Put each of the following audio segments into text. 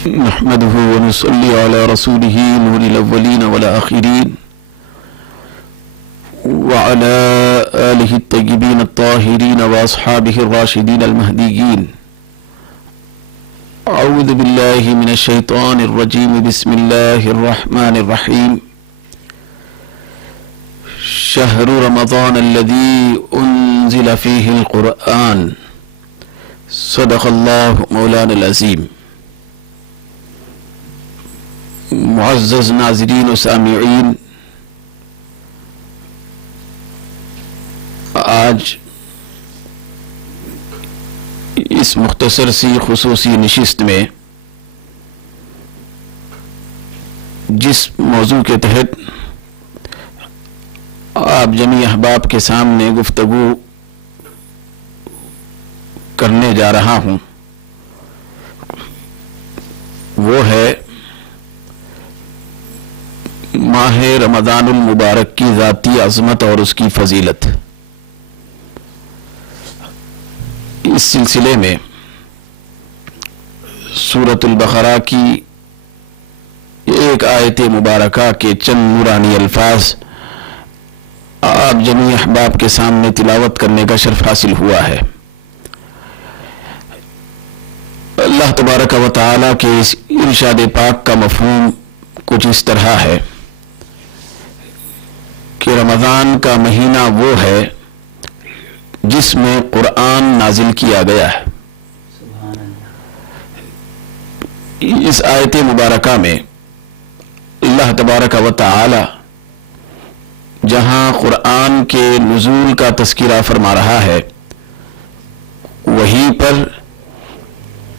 نحمده ونصلي على رسوله نور الأولين والآخرين وعلى آله الطيبين الطاهرين وأصحابه الراشدين المهديين. أعوذ بالله من الشيطان الرجيم. بسم الله الرحمن الرحيم. شهر رمضان الذي أنزل فيه القرآن. صدق الله مولانا العظيم. معزز ناظرین و سامعین، آج اس مختصر سی خصوصی نشست میں جس موضوع کے تحت آپ جمیع احباب کے سامنے گفتگو کرنے جا رہا ہوں وہ ہے ماہ رمضان المبارک کی ذاتی عظمت اور اس کی فضیلت۔ اس سلسلے میں سورۃ البقرہ کی ایک آیت مبارکہ کے چند نورانی الفاظ آپ جمیع احباب کے سامنے تلاوت کرنے کا شرف حاصل ہوا ہے۔ اللہ تبارک و تعالی کے اس ارشاد پاک کا مفہوم کچھ اس طرح ہے کہ رمضان کا مہینہ وہ ہے جس میں قرآن نازل کیا گیا ہے۔ اس آیت مبارکہ میں اللہ تبارک و تعالی جہاں قرآن کے نزول کا تذکرہ فرما رہا ہے، وہیں پر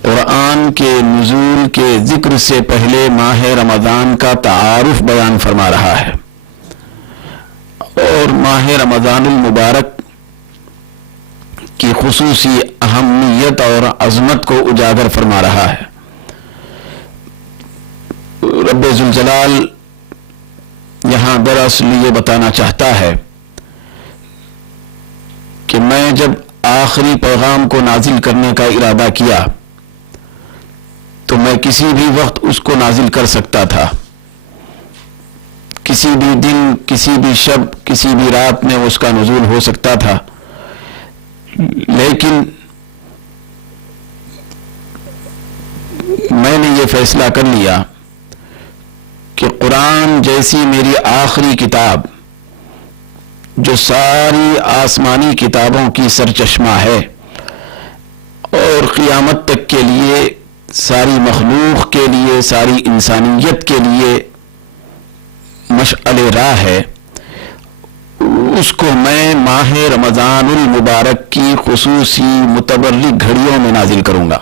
قرآن کے نزول کے ذکر سے پہلے ماہ رمضان کا تعارف بیان فرما رہا ہے اور ماہ رمضان المبارک کی خصوصی اہمیت اور عظمت کو اجاگر فرما رہا ہے۔ رب ذوالجلال یہاں دراصل یہ بتانا چاہتا ہے کہ میں جب آخری پیغام کو نازل کرنے کا ارادہ کیا تو میں کسی بھی وقت اس کو نازل کر سکتا تھا، کسی بھی دن، کسی بھی شب، کسی بھی رات میں اس کا نزول ہو سکتا تھا، لیکن میں نے یہ فیصلہ کر لیا کہ قرآن جیسی میری آخری کتاب جو ساری آسمانی کتابوں کی سرچشمہ ہے اور قیامت تک کے لیے ساری مخلوق کے لیے، ساری انسانیت کے لیے مشعل راہ ہے، اس کو میں ماہ رمضان المبارک کی خصوصی متبرک گھڑیوں میں نازل کروں گا۔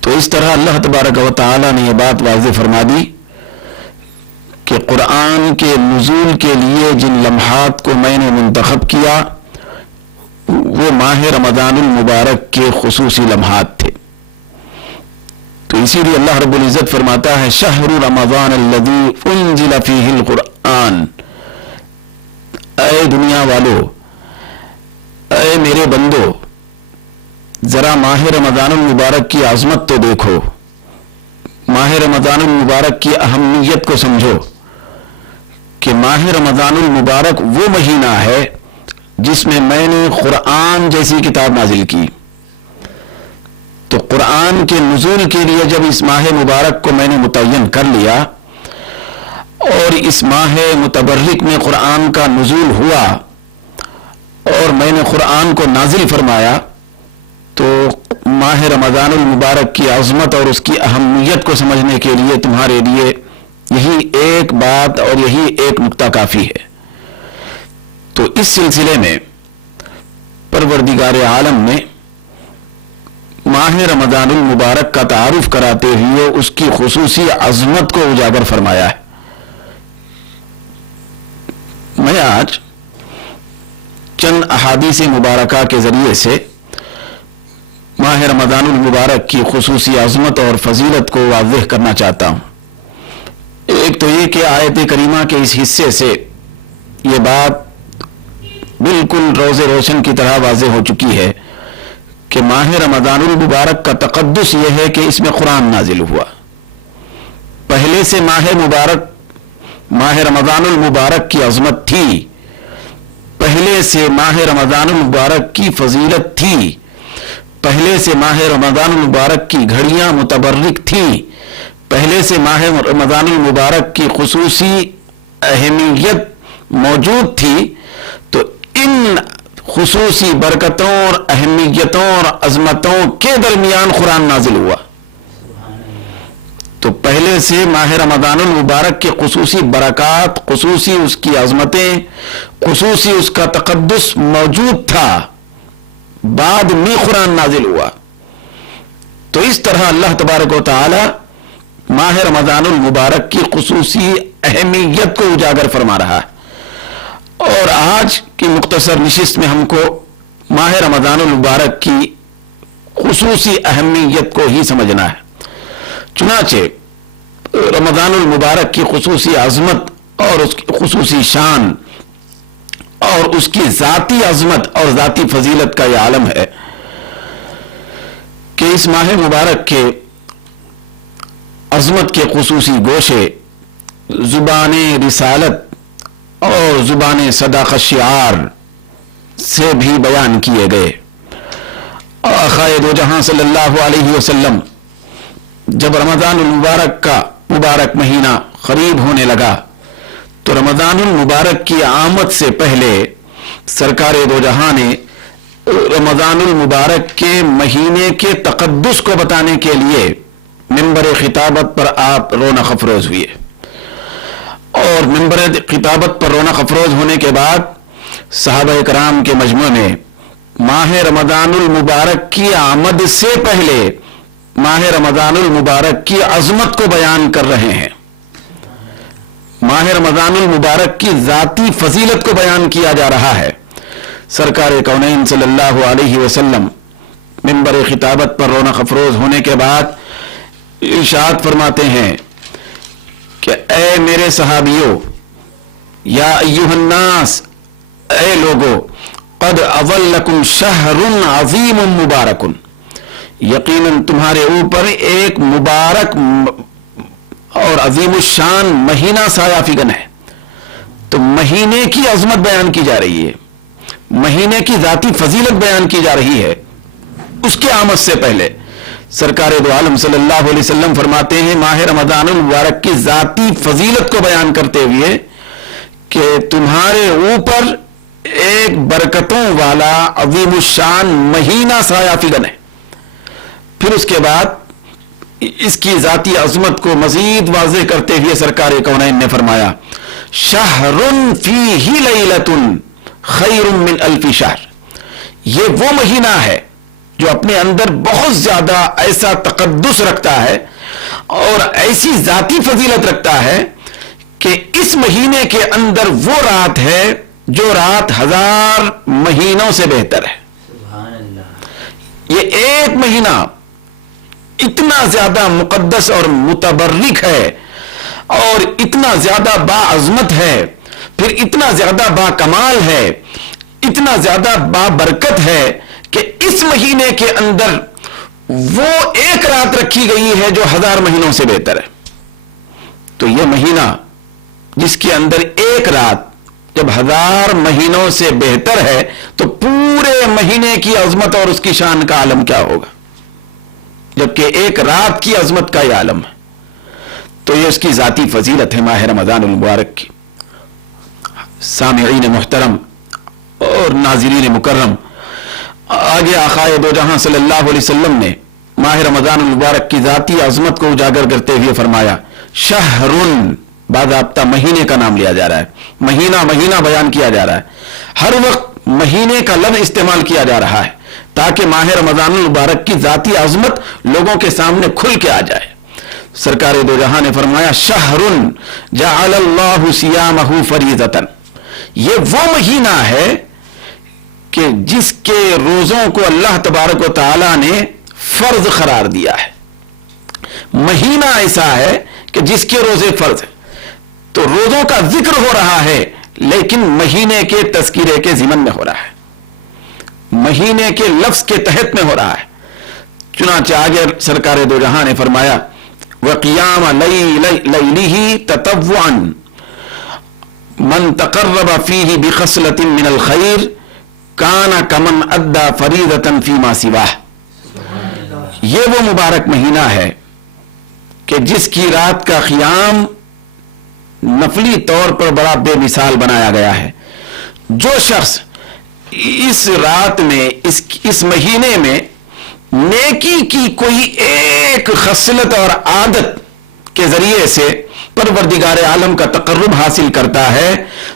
تو اس طرح اللہ تبارک و تعالی نے یہ بات واضح فرما دی کہ قرآن کے نزول کے لیے جن لمحات کو میں نے منتخب کیا وہ ماہ رمضان المبارک کے خصوصی لمحات تھے۔ تو اسی لیے اللہ رب العزت فرماتا ہے شہر رمضان الذی انزل فیہ القرآن۔ اے دنیا والو، اے میرے بندو، ذرا ماہ رمضان المبارک کی عظمت تو دیکھو، ماہ رمضان المبارک کی اہمیت کو سمجھو کہ ماہ رمضان المبارک وہ مہینہ ہے جس میں نے قرآن جیسی کتاب نازل کی۔ تو قرآن کے نزول کے لیے جب اس ماہ مبارک کو میں نے متعین کر لیا اور اس ماہ متبرک میں قرآن کا نزول ہوا اور میں نے قرآن کو نازل فرمایا، تو ماہ رمضان المبارک کی عظمت اور اس کی اہمیت کو سمجھنے کے لیے تمہارے لیے یہی ایک بات اور یہی ایک نقطہ کافی ہے۔ تو اس سلسلے میں پروردگار عالم نے ماہ رمضان المبارک کا تعارف کراتے ہوئے اس کی خصوصی عظمت کو اجاگر فرمایا ہے۔ میں آج چند احادیث مبارکہ کے ذریعے سے ماہ رمضان المبارک کی خصوصی عظمت اور فضیلت کو واضح کرنا چاہتا ہوں۔ ایک تو یہ کہ آیت کریمہ کے اس حصے سے یہ بات بالکل روز روشن کی طرح واضح ہو چکی ہے کہ ماہ رمضان المبارک کا تقدس یہ ہے کہ اس میں قرآن نازل ہوا. پہلے سے ماہ رمضان المبارک کی عظمت تھی، پہلے سے ماہ رمضان المبارک کی فضیلت تھی، پہلے سے ماہ رمضان المبارک کی گھڑیاں متبرک تھیں، پہلے سے ماہ رمضان المبارک کی خصوصی اہمیت موجود تھی. تو ان خصوصی برکتوں اور اہمیتوں اور عظمتوں کے درمیان قرآن نازل ہوا. تو پہلے سے ماہ رمضان المبارک کے خصوصی برکات، خصوصی اس کی عظمتیں، خصوصی اس کا تقدس موجود تھا، بعد میں قرآن نازل ہوا. تو اس طرح اللہ تبارک و تعالی ماہ رمضان المبارک کی خصوصی اہمیت کو اجاگر فرما رہا ہے. اور آج کی مختصر نشست میں ہم کو ماہ رمضان المبارک کی خصوصی اہمیت کو ہی سمجھنا ہے. چنانچہ رمضان المبارک کی خصوصی عظمت اور اس کی خصوصی شان اور اس کی ذاتی عظمت اور ذاتی فضیلت کا یہ عالم ہے کہ اس ماہ مبارک کے عظمت کے خصوصی گوشے زبان رسالت اور زبان صداقت شعار سے بھی بیان کیے گئے. آقائے دو جہاں صلی اللہ علیہ وسلم جب رمضان المبارک کا مبارک مہینہ قریب ہونے لگا تو رمضان المبارک کی آمد سے پہلے سرکار دو جہاں نے رمضان المبارک کے مہینے کے تقدس کو بتانے کے لیے منبر خطابت پر آپ رونق افروز ہوئے. اور منبر خطابت پر رونق افروز ہونے کے بعد صحابہ کرام کے مجمع میں ماہ رمضان المبارک کی آمد سے پہلے ماہ رمضان المبارک کی عظمت کو بیان کر رہے ہیں، ماہ رمضان المبارک کی ذاتی فضیلت کو بیان کیا جا رہا ہے. سرکار کونین صلی اللہ علیہ وسلم منبر خطابت پر رونق افروز ہونے کے بعد ارشاد فرماتے ہیں کہ اے میرے صحابیوں، یا ایھا الناس، اے لوگو، قد اظلکم شہر عظیم مبارک، یقیناً تمہارے اوپر ایک مبارک اور عظیم الشان مہینہ سایہ فگن ہے. تو مہینے کی عظمت بیان کی جا رہی ہے، مہینے کی ذاتی فضیلت بیان کی جا رہی ہے. اس کے آمد سے پہلے سرکار دو عالم صلی اللہ علیہ وسلم فرماتے ہیں ماہ رمضان المبارک کی ذاتی فضیلت کو بیان کرتے ہوئے کہ تمہارے اوپر ایک برکتوں والا عظیم الشان مہینہ سایہ فگن ہے. پھر اس کے بعد اس کی ذاتی عظمت کو مزید واضح کرتے ہوئے سرکار کونین نے فرمایا شہر فیہ لیلۃ خیر من الف شہر. یہ وہ مہینہ ہے جو اپنے اندر بہت زیادہ ایسا تقدس رکھتا ہے اور ایسی ذاتی فضیلت رکھتا ہے کہ اس مہینے کے اندر وہ رات ہے جو رات 1000 مہینوں سے بہتر ہے. سبحان اللہ. یہ ایک مہینہ اتنا زیادہ مقدس اور متبرک ہے اور اتنا زیادہ باعظمت ہے، پھر اتنا زیادہ با کمال ہے، اتنا زیادہ با برکت ہے کہ اس مہینے کے اندر وہ ایک رات رکھی گئی ہے جو 1000 مہینوں سے بہتر ہے. تو یہ مہینہ جس کے اندر ایک رات جب 1000 مہینوں سے بہتر ہے تو پورے مہینے کی عظمت اور اس کی شان کا عالم کیا ہوگا، جبکہ ایک رات کی عظمت کا یہ عالم ہے. تو یہ اس کی ذاتی فضیلت ہے ماہ رمضان المبارک کی. سامعین محترم اور ناظرین مکرم، آگے آقائے دو جہاں صلی اللہ علیہ وسلم نے ماہ رمضان المبارک کی ذاتی عظمت کو اجاگر کرتے ہوئے فرمایا شہرن، باضابطہ مہینے کا نام لیا جا رہا ہے، مہینہ مہینہ بیان کیا جا رہا ہے، ہر وقت مہینے کا لفظ استعمال کیا جا رہا ہے تاکہ ماہ رمضان المبارک کی ذاتی عظمت لوگوں کے سامنے کھل کے آ جائے. سرکار دو جہاں نے فرمایا شہرن جعل اللہ صیامہ فریضۃ، یہ وہ مہینہ ہے کہ جس کے روزوں کو اللہ تبارک و تعالی نے فرض قرار دیا ہے. مہینہ ایسا ہے کہ جس کے روزے فرض ہیں. تو روزوں کا ذکر ہو رہا ہے لیکن مہینے کے تذکرے کے ضمن میں ہو رہا ہے. مہینے کے لفظ کے تحت میں ہو رہا ہے. چنانچہ آگے سرکار دو جہاں نے فرمایا وَقِيَامَ لَيْلِهِ تَطَوُّعًا مَنْ تَقَرَّبَ فِيهِ بِخَصْلَةٍ مِّنَ الْخَيْرِ كَانَ كَمَنْ أَدَّى فَرِيضَةً فِي مَا سِوَاهُ. یہ وہ مبارک مہینہ ہے کہ جس کی رات کا قیام نفلی طور پر بڑا بے مثال بنایا گیا ہے. جو شخص اس رات میں اس مہینے میں نیکی کی کوئی ایک خصلت اور عادت کے ذریعے سے پروردگار عالم کا تقرب حاصل کرتا ہے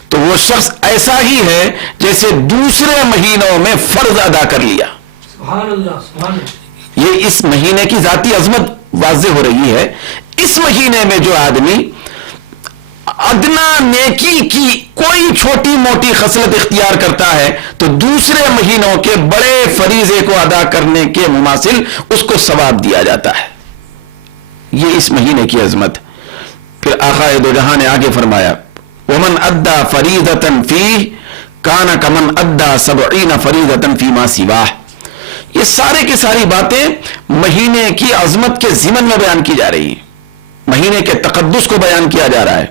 تو وہ شخص ایسا ہی ہے جیسے دوسرے مہینوں میں فرض ادا کر لیا. سبحان اللہ سبحان اللہ. یہ اس مہینے کی ذاتی عظمت واضح ہو رہی ہے. اس مہینے میں جو آدمی ادنا نیکی کی کوئی چھوٹی موٹی خصلت اختیار کرتا ہے تو دوسرے مہینوں کے بڑے فریضے کو ادا کرنے کے مماثل اس کو ثواب دیا جاتا ہے. یہ اس مہینے کی عظمت. پھر آقا دو جہاں نے آگے فرمایا ومن ادا فریضۃ فیہ کان کمن ادا 70 فریضۃ فیما سواہ. یہ سارے کی ساری باتیں مہینے کی عظمت کے ضمن میں بیان کی جا رہی ہیں. مہینے کے تقدس کو بیان کیا جا رہا ہے.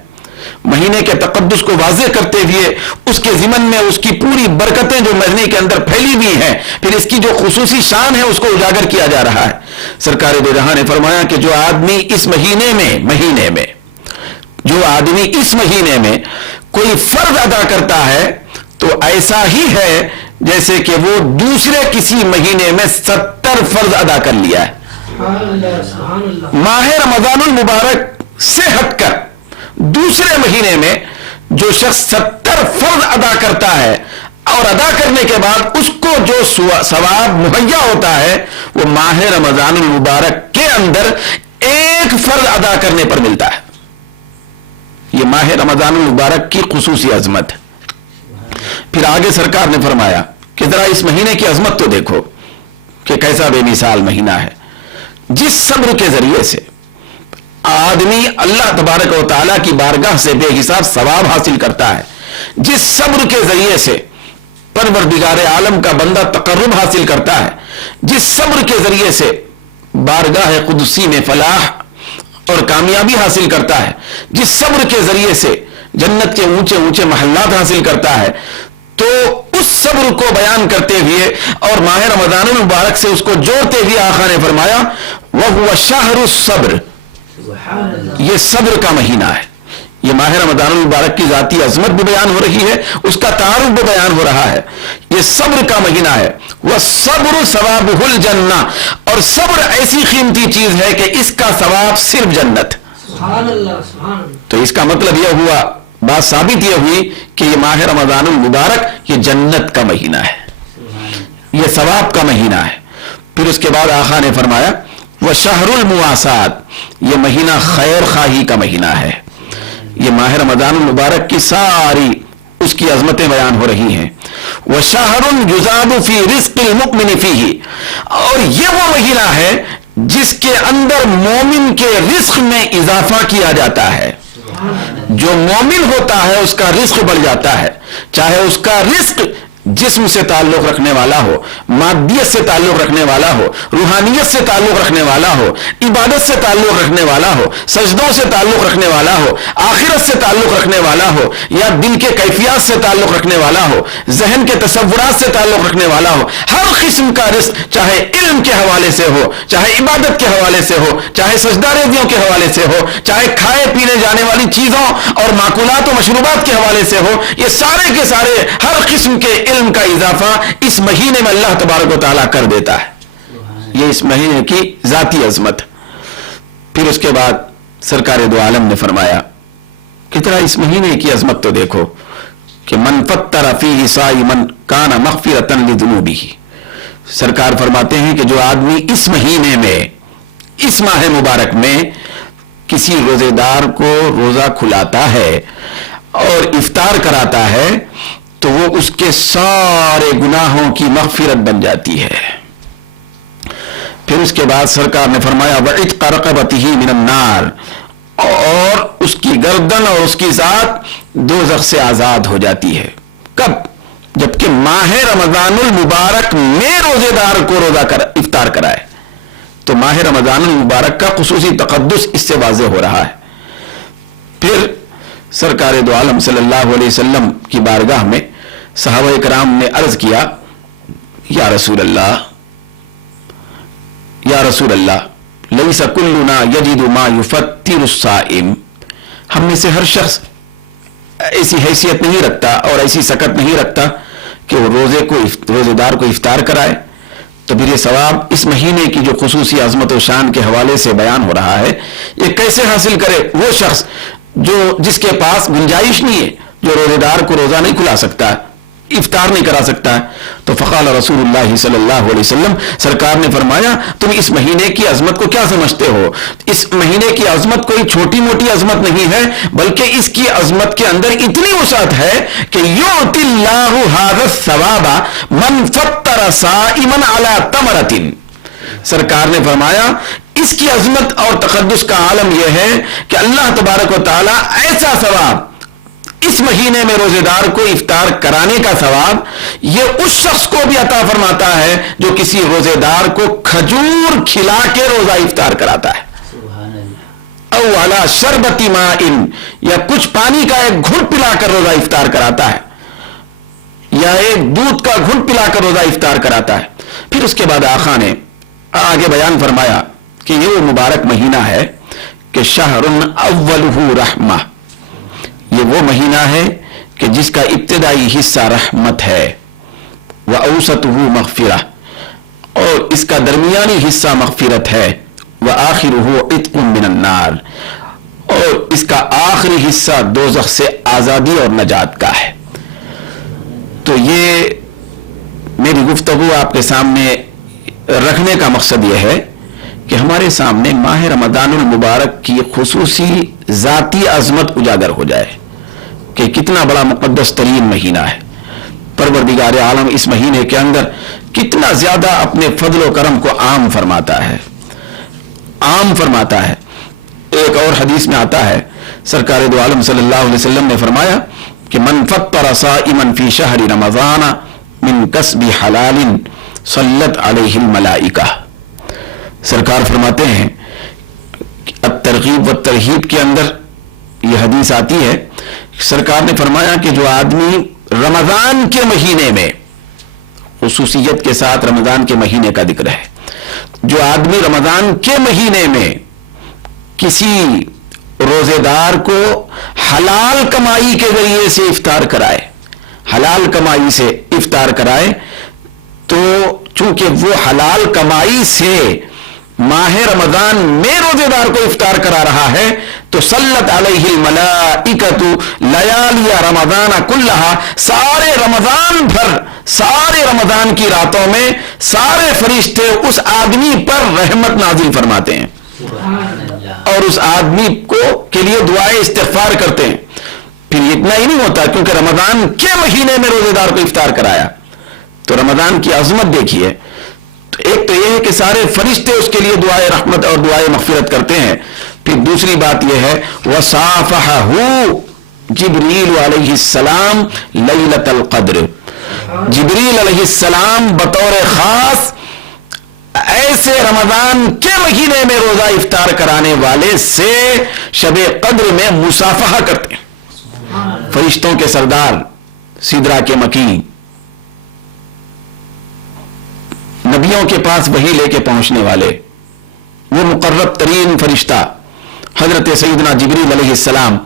مہینے کے تقدس کو واضح کرتے ہوئے اس کے ضمن میں اس کی پوری برکتیں جو مہینے کے اندر پھیلی ہوئی ہیں پھر اس کی جو خصوصی شان ہے اس کو اجاگر کیا جا رہا ہے. سرکار دو جہاں نے فرمایا کہ جو آدمی اس مہینے میں جو آدمی اس مہینے میں کوئی فرض ادا کرتا ہے تو ایسا ہی ہے جیسے کہ وہ دوسرے کسی مہینے میں 70 فرض ادا کر لیا ہے. ماہ رمضان المبارک سے ہٹ کر دوسرے مہینے میں جو شخص 70 فرض ادا کرتا ہے اور ادا کرنے کے بعد اس کو جو ثواب مہیا ہوتا ہے وہ ماہ رمضان المبارک کے اندر ایک فرض ادا کرنے پر ملتا ہے. یہ ماہ رمضان المبارک کی خصوصی عظمت. پھر آگے سرکار نے فرمایا کہ ذرا اس مہینے کی عظمت تو دیکھو کہ کیسا بے مثال مہینہ ہے. جس صبر کے ذریعے سے آدمی اللہ تبارک و تعالیٰ کی بارگاہ سے بے حساب ثواب حاصل کرتا ہے, جس صبر کے ذریعے سے پروردگار عالم کا بندہ تقرب حاصل کرتا ہے, جس صبر کے ذریعے سے بارگاہ قدسی میں فلاح اور کامیابی حاصل کرتا ہے, جس صبر کے ذریعے سے جنت کے اونچے اونچے محلات حاصل کرتا ہے, تو اس صبر کو بیان کرتے ہوئے اور ماہ رمضان المبارک سے اس کو جوڑتے ہوئے آقا نے فرمایا وَهُوَ شَهْرُ الصَّبْرِ. یہ صبر کا مہینہ ہے. یہ ماہ رمضان المبارک کی ذاتی عظمت بھی بیان ہو رہی ہے, اس کا تعارف بھی بیان ہو رہا ہے. یہ صبر کا مہینہ ہے. وَالصَّبْرُ ثَوَابُهُ الْجَنَّةُ. اور صبر ایسی قیمتی چیز ہے کہ اس کا ثواب صرف جنت. سبحان اللہ سبحان اللہ. تو اس کا مطلب یہ ہوا, بات ثابت یہ ہوئی کہ یہ ماہ رمضان المبارک یہ جنت کا مہینہ ہے, یہ ثواب کا مہینہ ہے. پھر اس کے بعد آقا نے فرمایا وَشَهْرُ الْمُوَاسَاتِ. یہ مہینہ خیر خواہی کا مہینہ ہے. یہ ماہ رمضان المبارک کی ساری اس کی عظمتیں بیان ہو رہی ہیں. وَشَهْرٌ يُزَادُ فِي رِزْقِ الْمُؤْمِنِ فِيهِ. اور یہ وہ مہینہ ہے جس کے اندر مومن کے رزق میں اضافہ کیا جاتا ہے. جو مومن ہوتا ہے اس کا رزق بڑھ جاتا ہے, چاہے اس کا رزق جسم سے تعلق رکھنے والا ہو, مادیت سے تعلق رکھنے والا ہو, روحانیت سے تعلق رکھنے والا ہو, عبادت سے تعلق رکھنے والا ہو, سجدوں سے تعلق رکھنے والا ہو, آخرت سے تعلق رکھنے والا ہو, یا دل کے کیفیات سے تعلق رکھنے والا ہو, ذہن کے تصورات سے تعلق رکھنے والا ہو. ہر قسم کا رزق چاہے علم کے حوالے سے ہو, چاہے عبادت کے حوالے سے ہو, چاہے سجدہ ریزیوں کے حوالے سے ہو, چاہے کھائے پینے جانے والی چیزوں اور معقولات و مشروبات کے حوالے سے ہو, یہ سارے کے سارے ہر قسم کے علم کا اضافہ اس مہینے میں اللہ تبارک و تعالیٰ کر دیتا ہے. یہ اس مہینے کی ذاتی عظمت. پھر اس کے بعد سرکار دو عالم نے فرمایا کتنا اس مہینے کی عظمت تو دیکھو کہ من فطر فیہ صائما کان مغفرۃ لذنوبہ. سرکار فرماتے ہیں کہ جو آدمی اس مہینے میں, اس ماہ مبارک میں کسی روزے دار کو روزہ کھلاتا ہے اور افطار کراتا ہے تو وہ اس کے سارے گناہوں کی مغفرت بن جاتی ہے. پھر اس کے بعد سرکار نے فرمایا وَعِتْقَ رَقَبَتِهِ مِنَ النَّارِ. اور اس کی گردن اور اس کی ذات دوزخ سے آزاد ہو جاتی ہے. کب؟ جبکہ ماہ رمضان المبارک میں روزے دار کو افطار کرائے تو ماہ رمضان المبارک کا خصوصی تقدس اس سے واضح ہو رہا ہے۔ پھر سرکار دو عالم صلی اللہ علیہ وسلم کی بارگاہ میں صحابہ کرام نے عرض کیا، یا رسول اللہ لیس کلنا یجد ما یفطر الصائم، ہم میں سے ہر شخص ایسی حیثیت نہیں رکھتا اور ایسی سکت نہیں رکھتا کہ وہ روزے دار کو افطار کرائے۔ تو پھر یہ ثواب اس مہینے کی جو خصوصی عظمت و شان کے حوالے سے بیان ہو رہا ہے، یہ کیسے حاصل کرے وہ شخص جس کے پاس گنجائش نہیں ہے، جو روزے دار کو روزہ نہیں کھلا سکتا، افطار نہیں کرا سکتا ہے۔ تو فقال رسول اللہ صلی اللہ علیہ وسلم، سرکار نے فرمایا تم اس مہینے کی عظمت کو کیا سمجھتے ہو؟ اس مہینے کی عظمت کوئی چھوٹی موٹی عظمت نہیں ہے، بلکہ اس کی عظمت کے اندر اتنی وسعت ہے کہ یؤتی اللہ ھذا الثواب من فطر صائما علی تمرۃ۔ سرکار نے فرمایا اس کی عظمت اور تقدس کا عالم یہ ہے کہ اللہ تبارک و تعالی ایسا ثواب اس مہینے میں روزے دار کو افطار کرانے کا ثواب یہ اس شخص کو بھی عطا فرماتا ہے جو کسی روزے دار کو کھجور کھلا کے روزہ افطار کراتا ہے، او علی شربت ماء، یا کچھ پانی کا ایک گھٹ پلا کر روزہ افطار کراتا ہے، یا ایک دودھ کا گھٹ پلا کر روزہ افطار کراتا ہے۔ پھر اس کے بعد آقا نے آگے بیان فرمایا کہ یہ وہ مبارک مہینہ ہے کہ شہر اولہ رحمہ، یہ وہ مہینہ ہے کہ جس کا ابتدائی حصہ رحمت ہے، وَأَوْسَطُهُ مغفرہ، اور اس کا درمیانی حصہ مغفرت ہے، وَآخِرُهُ عِتْقٌ مِّنَ النَّارِ، اور اس کا آخری حصہ دوزخ سے آزادی اور نجات کا ہے۔ تو یہ میری گفتگو آپ کے سامنے رکھنے کا مقصد یہ ہے کہ ہمارے سامنے ماہ رمضان المبارک کی خصوصی ذاتی عظمت اجاگر ہو جائے کہ کتنا بڑا مقدس ترین مہینہ ہے۔ پروردگار عالم اس مہینے کے اندر کتنا زیادہ اپنے فضل و کرم کو عام فرماتا ہے۔ ایک اور حدیث میں آتا ہے، سرکار دو عالم صلی اللہ علیہ وسلم نے فرمایا کہ من فطر صائما فی شہر رمضان من کسب حلال صلت علیہ الملائکہ۔ سرکار فرماتے ہیں الترغیب والترہیب کے اندر یہ حدیث آتی ہے، سرکار نے فرمایا کہ جو آدمی رمضان کے مہینے میں، خصوصیت کے ساتھ رمضان کے مہینے کا ذکر ہے، جو آدمی رمضان کے مہینے میں کسی روزے دار کو حلال کمائی کے ذریعے سے افطار کرائے، حلال کمائی سے افطار کرائے، تو چونکہ وہ حلال کمائی سے ماہ رمضان میں روزے دار کو افطار کرا رہا ہے تو سلط علیہ الملائکۃ لیالی رمضان کلھا، سارے رمضان بھر، سارے رمضان کی راتوں میں سارے فرشتے اس آدمی پر رحمت نازل فرماتے ہیں اور اس آدمی کے لیے دعائیں استغفار کرتے ہیں۔ پھر اتنا ہی نہیں ہوتا، کیونکہ رمضان کے مہینے میں روزے دار کو افطار کرایا تو رمضان کی عظمت دیکھیے۔ ایک تو یہ ہے کہ سارے فرشتے اس کے لیے دعائے رحمت اور دعائے مغفرت کرتے ہیں، پھر دوسری بات یہ ہے وَصَافَحَهُ جبریل علیہ السلام لیلۃ القدر، جبریل علیہ السلام بطور خاص ایسے رمضان کے مہینے میں روزہ افطار کرانے والے سے شب قدر میں مصافحہ کرتے ہیں۔ فرشتوں کے سردار، سدرہ کے مکین، نبیوں کے پاس وحی لے کے پہنچنے والے، وہ مقرب ترین فرشتہ حضرت سیدنا جبریل علیہ السلام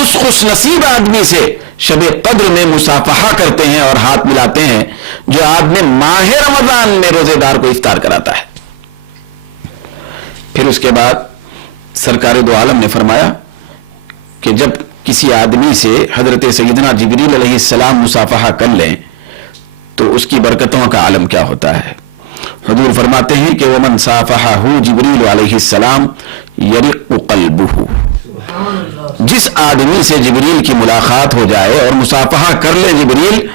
اس خوش نصیب آدمی سے شب قدر میں مصافحہ کرتے ہیں اور ہاتھ ملاتے ہیں جو آدمی ماہ رمضان میں روزے دار کو افطار کراتا ہے۔ پھر اس کے بعد سرکار دو عالم نے فرمایا کہ جب کسی آدمی سے حضرت سیدنا جبریل علیہ السلام مصافحہ کر لیں تو اس کی برکتوں کا عالم کیا ہوتا ہے۔ حضور فرماتے ہیں کہ وَمَنْ صَافَحَهُ جبریل علیہ السلام یرق قلبہ، جس آدمی سے جبریل کی ملاقات ہو جائے اور مصافحہ کر لے جبریل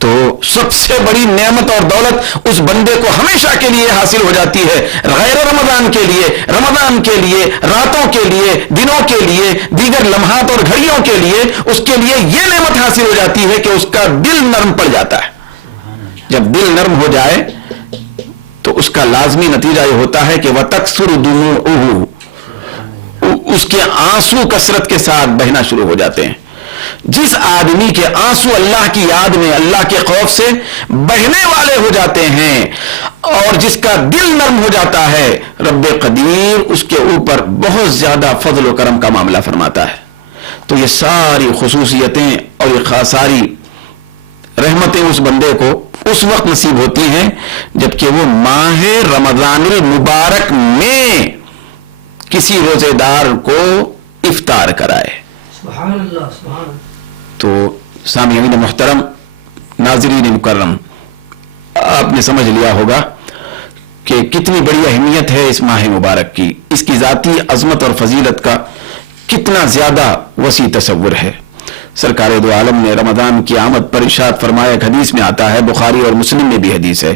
تو سب سے بڑی نعمت اور دولت اس بندے کو ہمیشہ کے لیے حاصل ہو جاتی ہے، غیر رمضان کے لیے، رمضان کے لیے، راتوں کے لیے، دنوں کے لیے، دیگر لمحات اور گھڑیوں کے لیے اس کے لیے یہ نعمت حاصل ہو جاتی ہے کہ اس کا دل نرم پڑ جاتا ہے۔ جب دل نرم ہو جائے تو اس کا لازمی نتیجہ یہ ہوتا ہے کہ وَتَكْثُرُ دُمُوعُهُ، اس کے آنسو کثرت کے ساتھ بہنا شروع ہو جاتے ہیں۔ جس آدمی کے آنسو اللہ کی یاد میں، اللہ کے خوف سے بہنے والے ہو جاتے ہیں اور جس کا دل نرم ہو جاتا ہے، رب قدیر اس کے اوپر بہت زیادہ فضل و کرم کا معاملہ فرماتا ہے۔ تو یہ ساری خصوصیتیں اور یہ ساری رحمتیں اس بندے کو اس وقت نصیب ہوتی ہیں جبکہ وہ ماہ رمضان المبارک میں کسی روزے دار کو افطار کرائے۔ سبحان اللہ سبحان اللہ۔ تو سامعین محترم، ناظرین مکرم، آپ نے سمجھ لیا ہوگا کہ کتنی بڑی اہمیت ہے اس ماہ مبارک کی، اس کی ذاتی عظمت اور فضیلت کا کتنا زیادہ وسیع تصور ہے۔ سرکار دو عالم نے رمضان کی آمد پر ارشاد فرمایا، ایک حدیث میں آتا ہے، بخاری اور مسلم میں بھی حدیث ہے،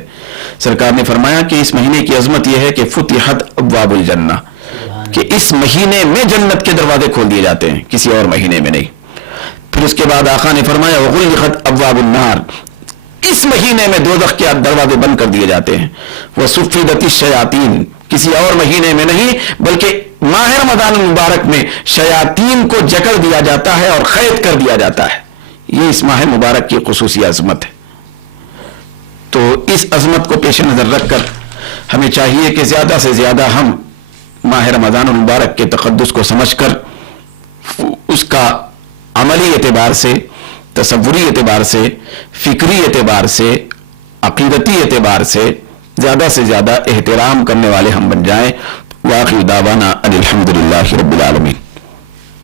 سرکار نے فرمایا کہ اس مہینے کی عظمت یہ ہے کہ فتحت ابواب الجنہ، کہ اس مہینے میں جنت کے دروازے کھول دیے جاتے ہیں، کسی اور مہینے میں نہیں۔ پھر اس کے بعد آقا نے فرمایا وغلقت ابواب النار، اس مہینے میں دوزخ کے دروازے بند کر دیے جاتے ہیں۔ وصفدت الشیاطین، کسی اور مہینے میں نہیں بلکہ ماہ رمضان المبارک میں شیاطین کو جکڑ دیا جاتا ہے اور قید کر دیا جاتا ہے۔ یہ اس ماہ مبارک کی خصوصی عظمت ہے۔ تو اس عظمت کو پیش نظر رکھ کر ہمیں چاہیے کہ زیادہ سے زیادہ ہم ماہ رمضان المبارک کے تقدس کو سمجھ کر اس کا عملی اعتبار سے، تصوری اعتبار سے، فکری اعتبار سے، عقیدتی اعتبار سے زیادہ احترام کرنے والے ہم بن جائیں۔ وآخر دعوانا ان الحمد للہ رب العالمین۔